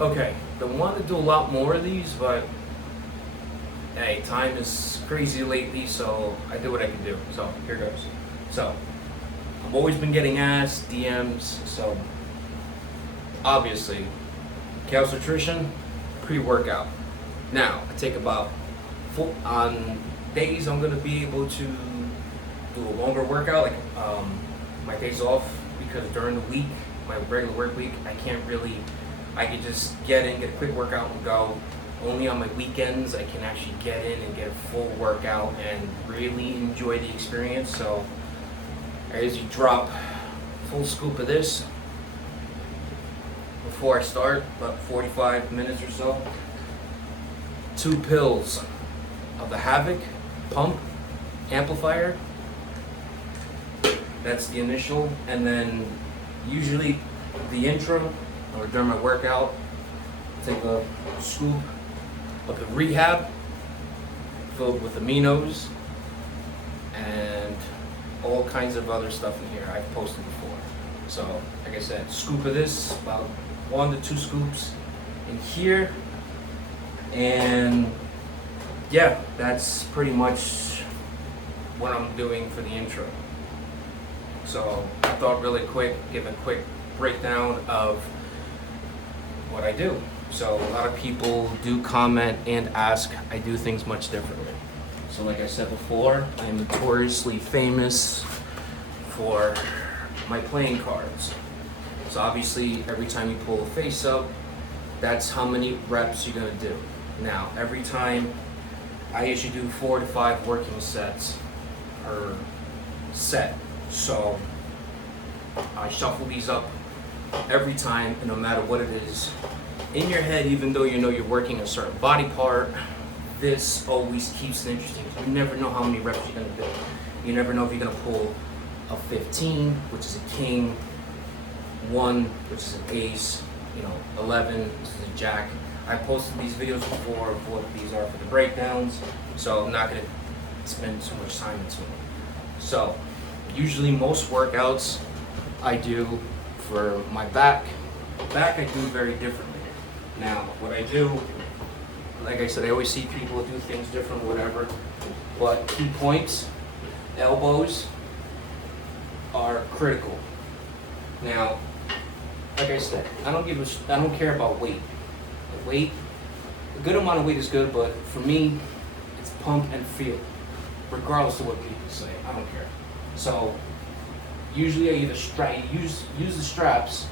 Okay, I want to do a lot more of these, but hey, time is crazy lately, so I do what I can do. So here goes. So I've always been getting asked DMs, so obviously, Chaos Nutrition pre-workout. Now I take about on days I'm gonna be able to do a longer workout, like my days off, because during the week, my regular work week, I can't really. I can just get in, get a quick workout, and go. Only on my weekends I can actually get in and get a full workout and really enjoy the experience. So I usually drop a full scoop of this before I start, about 45 minutes or so. 2 pills of the Havoc Pump Amplifier. That's the initial, and then usually the intro or during my workout, take a scoop of the Rehab filled with aminos and all kinds of other stuff in here I've posted before. So, like I said, scoop of this, about 1 to 2 scoops in here, and yeah, that's pretty much what I'm doing for the intro. So I thought really quick, give a quick breakdown of what I do. So a lot of people do comment and ask, I do things much differently. So like I said before, I'm notoriously famous for my playing cards. So obviously every time you pull a face up, that's how many reps you're gonna do. Now, every time I usually do 4 to 5 working sets per set. So I shuffle these up every time, and no matter what it is in your head, even though you know you're working a certain body part, this always keeps it interesting. You never know how many reps you're gonna do. You never know if you're gonna pull a 15, which is a king, 1, which is an ace, 11, which is a jack. I posted these videos before of what these are for the breakdowns, so I'm not gonna spend too much time into them. So usually most workouts I do for my back I do very differently. Now, what I do, like I said, I always see people do things different, whatever, but key points, elbows are critical. Now, like I said, I don't care about weight. Weight, a good amount of weight is good, but for me, it's pump and feel, regardless of what people say. I don't care. So usually I either use the straps.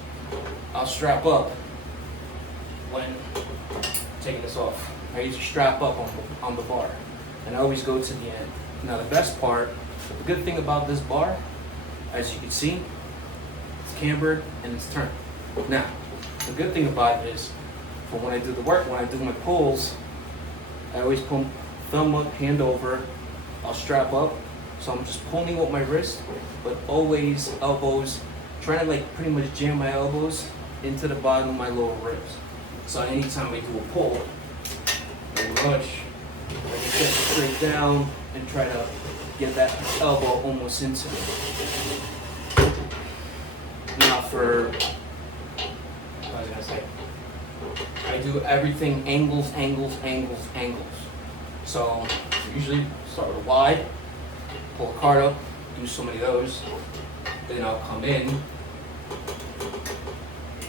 I'll strap up when taking this off. I usually strap up on the bar, and I always go to the end. Now the best part, the good thing about this bar, as you can see, it's cambered and it's turned. Now, the good thing about it is, for when I do the work, when I do my pulls, I always pull thumb up, hand over. I'll strap up, so I'm just pulling with my wrist, but always elbows, trying to pretty much jam my elbows into the bottom of my lower ribs. So anytime I do a pull, I rush, I can get straight down and try to get that elbow almost into it. Now what was I gonna say? I do everything angles. So usually start with a wide, pull a card up, do so many of those, then I'll come in.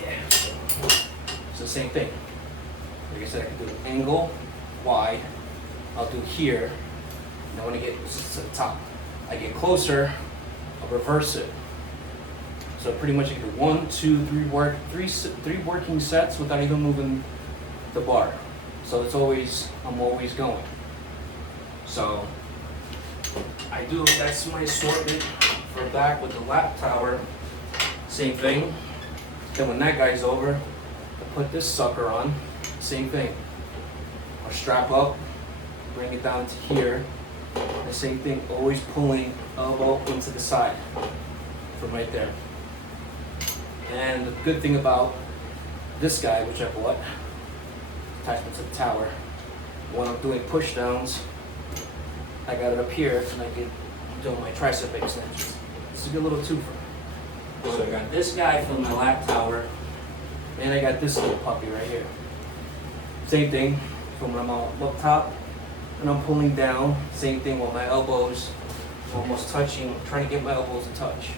Yeah. It's the same thing. Like I said, I can do an angle, wide, I'll do here, and then when I get to the top, I get closer, I'll reverse it. So pretty much I can do 1, 2, 3 working sets without even moving the bar. So I'm always going. So that's my assortment for back with the lap tower. Same thing. Then when that guy's over, I put this sucker on. Same thing. I'll strap up, bring it down to here. The same thing, always pulling elbow into the side from right there. And the good thing about this guy, which I bought, attachment to the tower, when I'm doing push downs, I got it up here and I can do my tricep extensions. It's a good little twofer. So I got this guy from my lap tower, and I got this little puppy right here. Same thing. So when I'm up top and I'm pulling down, same thing with my elbows almost touching, trying to get my elbows to touch.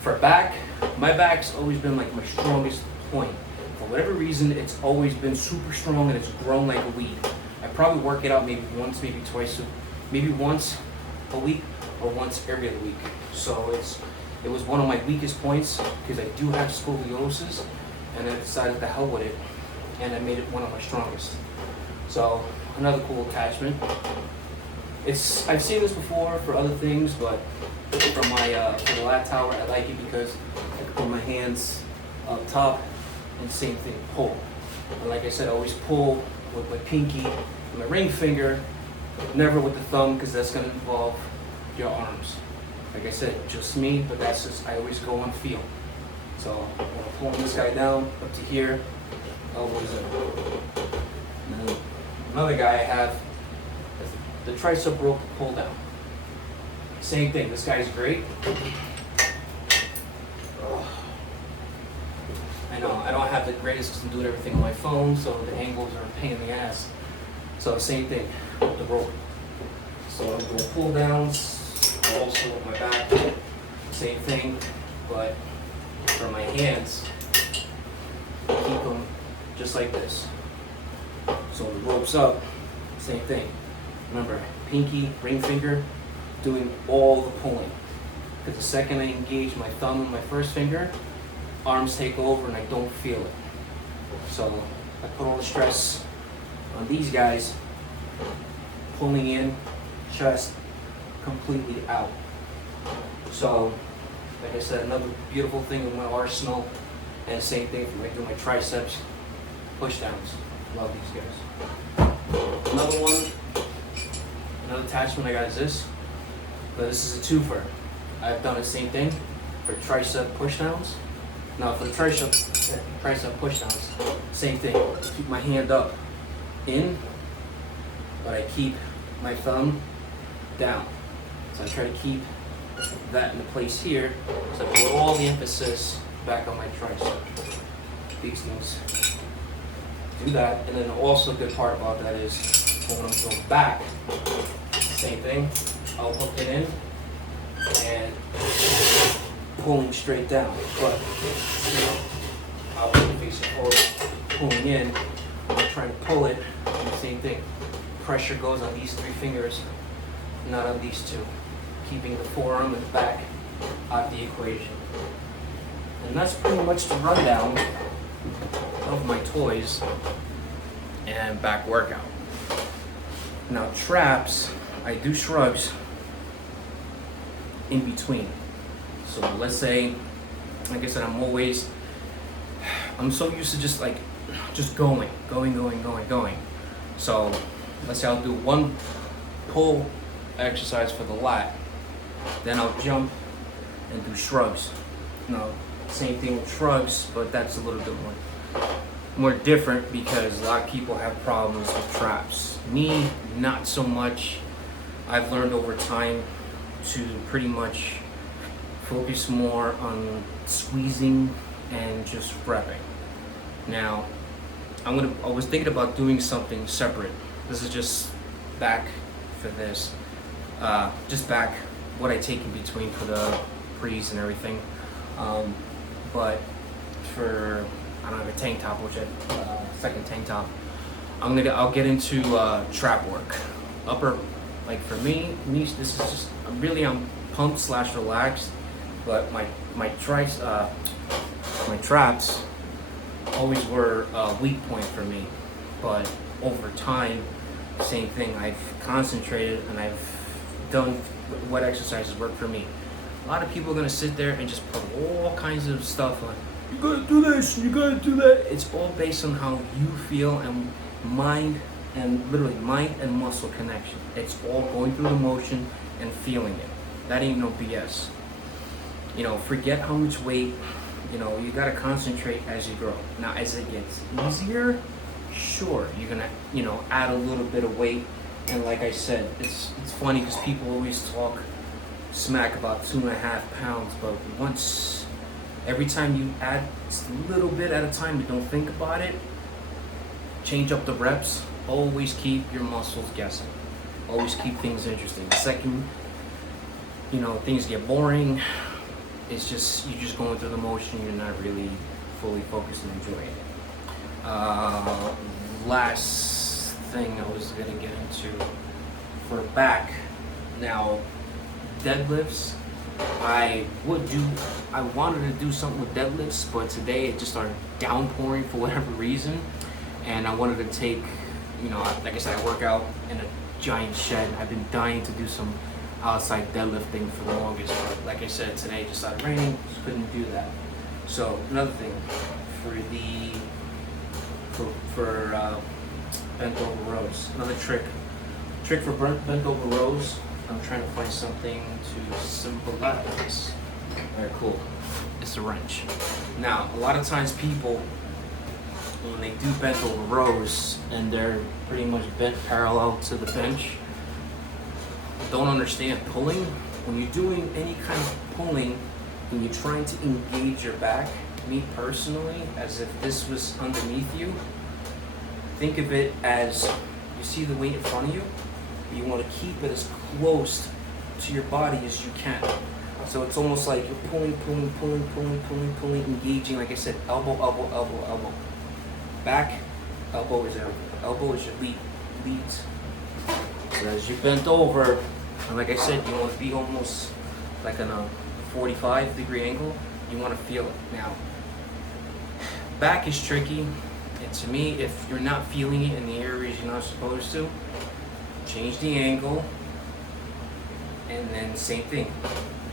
For back, my back's always been like my strongest point. For whatever reason, it's always been super strong and it's grown like a weed. I probably work it out maybe once, maybe twice, maybe once a week or once every other week. So it was one of my weakest points because I do have scoliosis, and I decided to hell with it, and I made it one of my strongest. So another cool attachment. I've seen this before for other things, but for the lat tower, I like it because I can put my hands up top and same thing, pull. And like I said, I always pull with my pinky and my ring finger, never with the thumb because that's going to involve your arms. Like I said, just me, but that's just, I always go on feel. So I'm pulling this guy down up to here, elbows in. Now, another guy I have is the tricep rope pull down. Same thing, this guy's great. I know, I don't have the greatest because I'm doing everything on my phone, so the angles are a pain in the ass. So same thing with the rope. So I'm doing pull downs, also with my back, same thing, but for my hands, keep them just like this. So the rope's up, same thing. Remember, pinky, ring finger, doing all the pulling. Because the second I engage my thumb and my first finger, arms take over and I don't feel it. So I put all the stress on these guys, pulling in, chest completely out. So, like I said, another beautiful thing in my arsenal, and same thing for like doing my triceps, push downs. Love these guys. Another one, another attachment I got is this, but this is a twofer. I've done the same thing for tricep push downs. Now for the tricep push downs, same thing. Keep my hand up in, but I keep my thumb down. So I try to keep that in place here, so I put all the emphasis back on my tricep. These things. Do that, and then also a good part about that is when I'm going back, same thing. I'll hook it in and pulling straight down. But you know, I'll be pulling in, I'm trying to pull it, and the same thing. Pressure goes on these three fingers, not on these two. Keeping the forearm and back out of the equation. And that's pretty much the rundown of my toys and back workout. Now traps, I do shrugs in between. So let's say, like I said, I'm so used to just going. So let's say I'll do one pull exercise for the lat, then I'll jump and do shrugs. Now, same thing with shrugs, but that's a little bit more different because a lot of people have problems with traps. Me, not so much. I've learned over time to pretty much focus more on squeezing and just repping. Now, I was thinking about doing something separate. This is just back for this. Just back what I take in between for the pre's and everything. But for, I don't have a tank top, which second tank top. I'll get into trap work. Upper, like for me, this is just really I'm pumped / relaxed, but my traps always were a weak point for me. But over time, same thing. I've concentrated and I've done what exercises work for me. A lot of people are gonna sit there and just put all kinds of stuff on. You gotta do this, you gotta do that. It's all based on how you feel and mind and muscle connection. It's all going through the motion and feeling it. That ain't no BS. You know, forget how much weight, you gotta concentrate as you grow. Now, as it gets easier, sure, you're gonna, add a little bit of weight. And like I said, it's funny because people always talk smack about 2.5 pounds, but once Every time you add just a little bit at a time, you don't think about it, change up the reps, always keep your muscles guessing. Always keep things interesting. The second, things get boring, it's just, you're just going through the motion, you're not really fully focused and enjoying it. Last thing I was gonna get into for back, now deadlifts, I wanted to do something with deadlifts, but today it just started downpouring for whatever reason, and I wanted to take, like I said, I work out in a giant shed. I've been dying to do some outside deadlifting for the longest, but like I said, today it just started raining, just couldn't do that. So another thing for bent over rows, another trick for bent over rows. I'm trying to find something to symbolize. Alright, cool. It's a wrench. Now, a lot of times people, when they do bent over rows and they're pretty much bent parallel to the bench, don't understand pulling. When you're doing any kind of pulling, when you're trying to engage your back, me personally, as if this was underneath you, think of it as, you see the weight in front of you? You want to keep it as close to your body as you can. So it's almost like you're pulling, engaging, like I said, elbow, elbow, elbow, elbow. Back, elbow is your leads. So as you bent over, and like I said, you want to be almost like on a 45-degree angle. You want to feel it. Now, back is tricky. And to me, if you're not feeling it in the areas you're not supposed to, change the angle, and then same thing.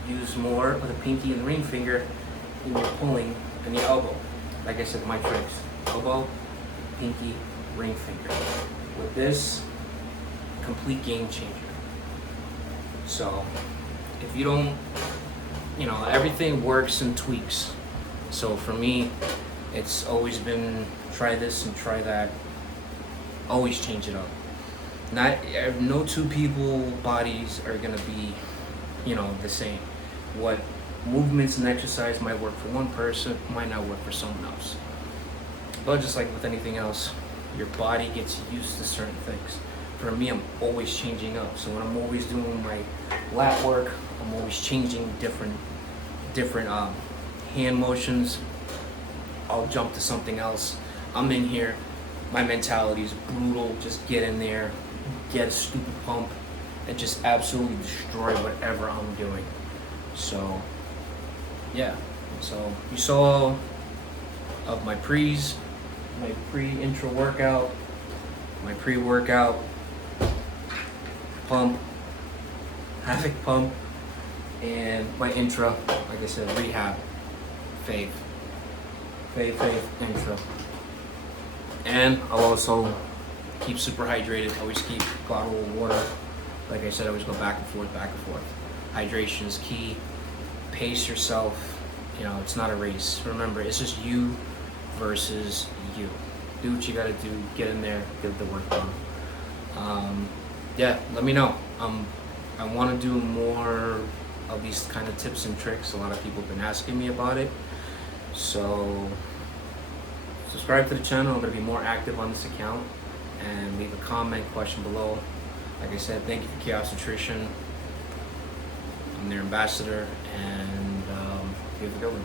Use more of the pinky and the ring finger in your pulling and the elbow. Like I said, my tricks. Elbow, pinky, ring finger. With this, complete game changer. So, if you don't, everything works and tweaks. So for me, it's always been try this and try that. Always change it up. No two people bodies are gonna be, the same. What movements and exercise might work for one person might not work for someone else. But just like with anything else, your body gets used to certain things. For me, I'm always changing up. So when I'm always doing my lat work, I'm always changing different hand motions. I'll jump to something else. I'm in here. My mentality is brutal. Just get in there, get a stupid pump, and just absolutely destroy whatever I'm doing. So, yeah. So you saw of my pre-intro workout, my pre-workout pump, havoc pump, and my intro, like I said, rehab, fave intro. And I'll also keep super hydrated, always keep a bottle of water. Like I said, I always go back and forth. Hydration is key. Pace yourself. It's not a race. Remember, it's just you versus you. Do what you gotta do, get in there, get the work done. Let me know. I wanna do more of these kind of tips and tricks. A lot of people have been asking me about it. So subscribe to the channel. I'm gonna be more active on this account, and leave a comment, question below. Like I said, thank you for Chaos Nutrition. I'm their ambassador, and you have a good one.